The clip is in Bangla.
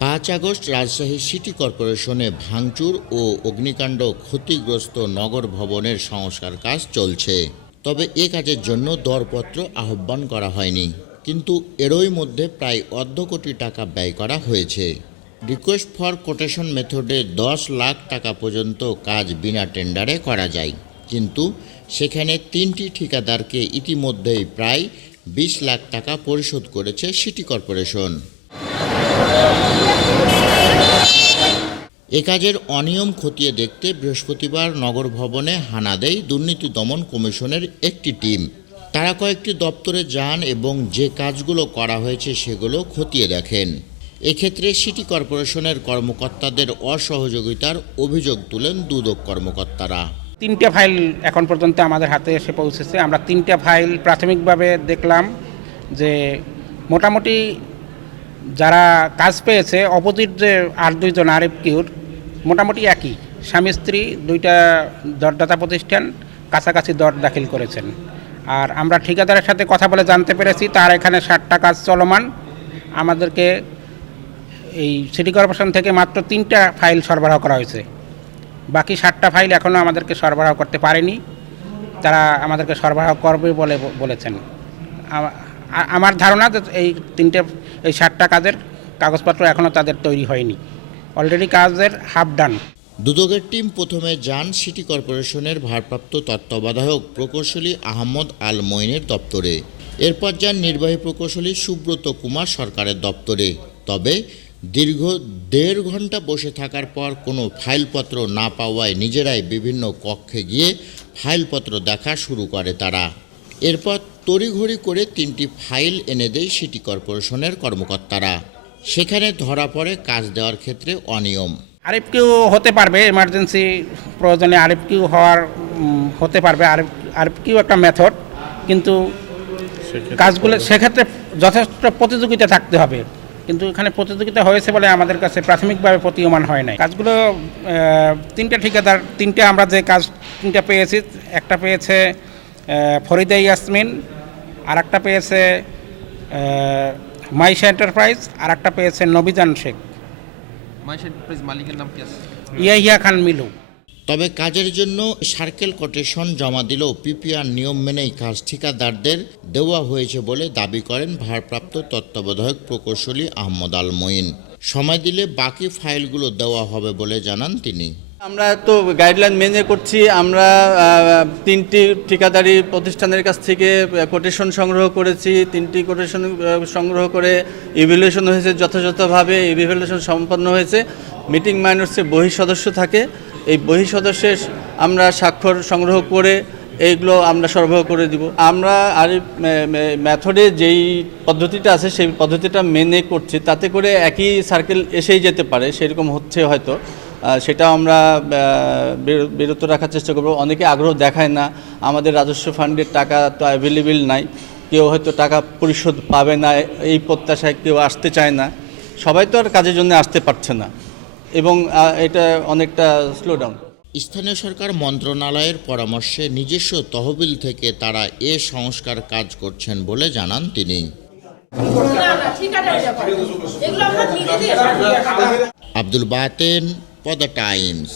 পাঁচ আগস্ট রাজশাহী সিটি কর্পোরেশনে ভাঙচুর ও অগ্নিকাণ্ড ক্ষতিগ্রস্ত নগর ভবনের সংস্কার কাজ চলছে। তবে এ কাজের জন্য দরপত্র আহ্বান করা হয়নি। কিন্তু এরই মধ্যে প্রায় অর্ধ কোটি টাকা ব্যয় করা হয়েছে। রিকোয়েস্ট ফর কোটেশন মেথডে দশ লাখ টাকা পর্যন্ত কাজ বিনা টেন্ডারে করা যায়। কিন্তু সেখানে তিনটি ঠিকাদারকে ইতিমধ্যেই প্রায় বিশ লাখ টাকা পরিশোধ করেছে সিটি কর্পোরেশন। এ কাজের অনিয়ম খতিয়ে দেখতে বৃহস্পতিবার নগর ভবনে হানা দেয় দুর্নীতি দমন কমিশনের একটি টিম। তারা কয়েকটি দপ্তরে যান এবং যে কাজগুলো করা হয়েছে সেগুলো খতিয়ে দেখেন। এক্ষেত্রে সিটি কর্পোরেশনের কর্মকর্তাদের অসহযোগিতার অভিযোগ তুলেন দুদক কর্মকর্তারা। তিনটে ফাইল এখন পর্যন্ত আমাদের হাতে এসে পৌঁছেছে। আমরা তিনটে ফাইল প্রাথমিকভাবে দেখলাম যে মোটামুটি যারা কাজ পেয়েছে, অপোজিট যে আর দুইজন আরিফ কিউর, মোটামুটি একই। স্বামী স্ত্রী, দুইটা দরদাতা প্রতিষ্ঠান, কাছাকাছি দর দাখিল করেছেন। আর আমরা ঠিকাদারের সাথে কথা বলে জানতে পেরেছি, তার এখানে ষাটটা কাজ চলমান। আমাদেরকে এই সিটি কর্পোরেশন থেকে মাত্র তিনটা ফাইল সরবরাহ করা হয়েছে। বাকি ষাটটা ফাইল এখনও আমাদেরকে সরবরাহ করতে পারেনি। তারা আমাদেরকে সরবরাহ করবে বলে বলেছেন। আমার ধারণা যে এই তিনটে, এই ষাটটা কাজের কাগজপত্র এখনও তাদের তৈরি হয়নি। অলরেডি কাজের হাফ ডান। দুদকের টিম প্রথমে যান সিটি কর্পোরেশনের ভারপ্রাপ্ত তত্ত্বাবধায়ক প্রকৌশলী আহমদ আল মঈনের দপ্তরে। এরপর যান নির্বাহী প্রকৌশলী সুব্রত কুমার সরকারের দপ্তরে। তবে দীর্ঘ দেড় ঘণ্টা বসে থাকার পর কোনো ফাইলপত্র না পাওয়ায় নিজেরাই বিভিন্ন কক্ষে গিয়ে ফাইলপত্র দেখা শুরু করে তারা। এরপর তড়িঘড়ি করে তিনটি ফাইল এনে দেয় সিটি কর্পোরেশনের কর্মকর্তারা। সেখানে ধরা পড়ে কাজ দেওয়ার ক্ষেত্রে অনিয়ম। আরিফ কিউ হতে পারবে এমার্জেন্সি প্রয়োজনে আরিফ কিউ হওয়ার হতে পারবে। আরিফ আরিফ কিউ একটা মেথড কিন্তু কাজগুলো সেক্ষেত্রে যথেষ্ট প্রতিযোগিতা থাকতে হবে। কিন্তু এখানে প্রতিযোগিতা হয়েছে বলে আমাদের কাছে প্রাথমিকভাবে প্রতীয়মান হয় নাই। কাজগুলো তিনটে ঠিকাদার তিনটে আমরা যে কাজ তিনটা পেয়েছি। একটা পেয়েছে ফরিদা ইয়াসমিন আর একটা পেয়েছে মাইশা এন্টারপ্রাইজ আর একটা পেয়েছে নবিজান শেখ। মাইশা এন্টারপ্রাইজ মালিকের নাম কি আছে? ইয়াহিয়া খান মিলু। তবে কাজের জন্য সার্কেল কোটেশন জমা দিলেও পিপিআর নিয়ম মেনেই কাজ ঠিকাদারদের দেওয়া হয়েছে বলে দাবি করেন ভারপ্রাপ্ত তত্ত্বাবধায়ক প্রকৌশলী আহমদ আল মঈন। সময় দিলে বাকি ফাইলগুলো দেওয়া হবে বলে জানান তিনি। আমরা তো গাইডলাইন মেনে করছি, আমরা তিনটি ঠিকাদারি প্রতিষ্ঠানের কাছ থেকে কোটেশন সংগ্রহ করেছি, তিনটি কোটেশন সংগ্রহ করে ইভ্যালুয়েশন হয়েছে যথাযথভাবে ইভ্যালুয়েশন সম্পন্ন হয়েছে। মিটিং মাইনর্সে বহি সদস্য থাকে। এই বহি সদস্যের আমরা স্বাক্ষর সংগ্রহ করে এইগুলো আমরা সরবরাহ করে দিব। আমরা আর মেথডে যেই পদ্ধতিটা আছে, সেই পদ্ধতিটা মেনে করছি। তাতে করে একই সার্কেল এসেই যেতে পারে, সেরকম হচ্ছে হয়তো। সেটা আমরা বিরত রাখার চেষ্টা করব। অনেকে আগ্রহ দেখায় না, আমাদের রাজস্ব ফান্ডের টাকা তো অ্যাভেলেবেল নাই। কেউ হয়তো টাকা পরিশোধ পাবে না, এই প্রত্যাশায় কেউ আসতে চায় না। সবাই তো আর কাজের জন্য আসতে পারছে না। এবং এটা অনেকটা স্লো ডাউন স্থানীয় সরকার মন্ত্রণালয়ের পরামর্শে নিজস্ব তহবিল থেকে তারা এ সংস্কার কাজ করছেন বলে জানান তিনি। আব্দুল বাতেন পদ্মা টাইমস।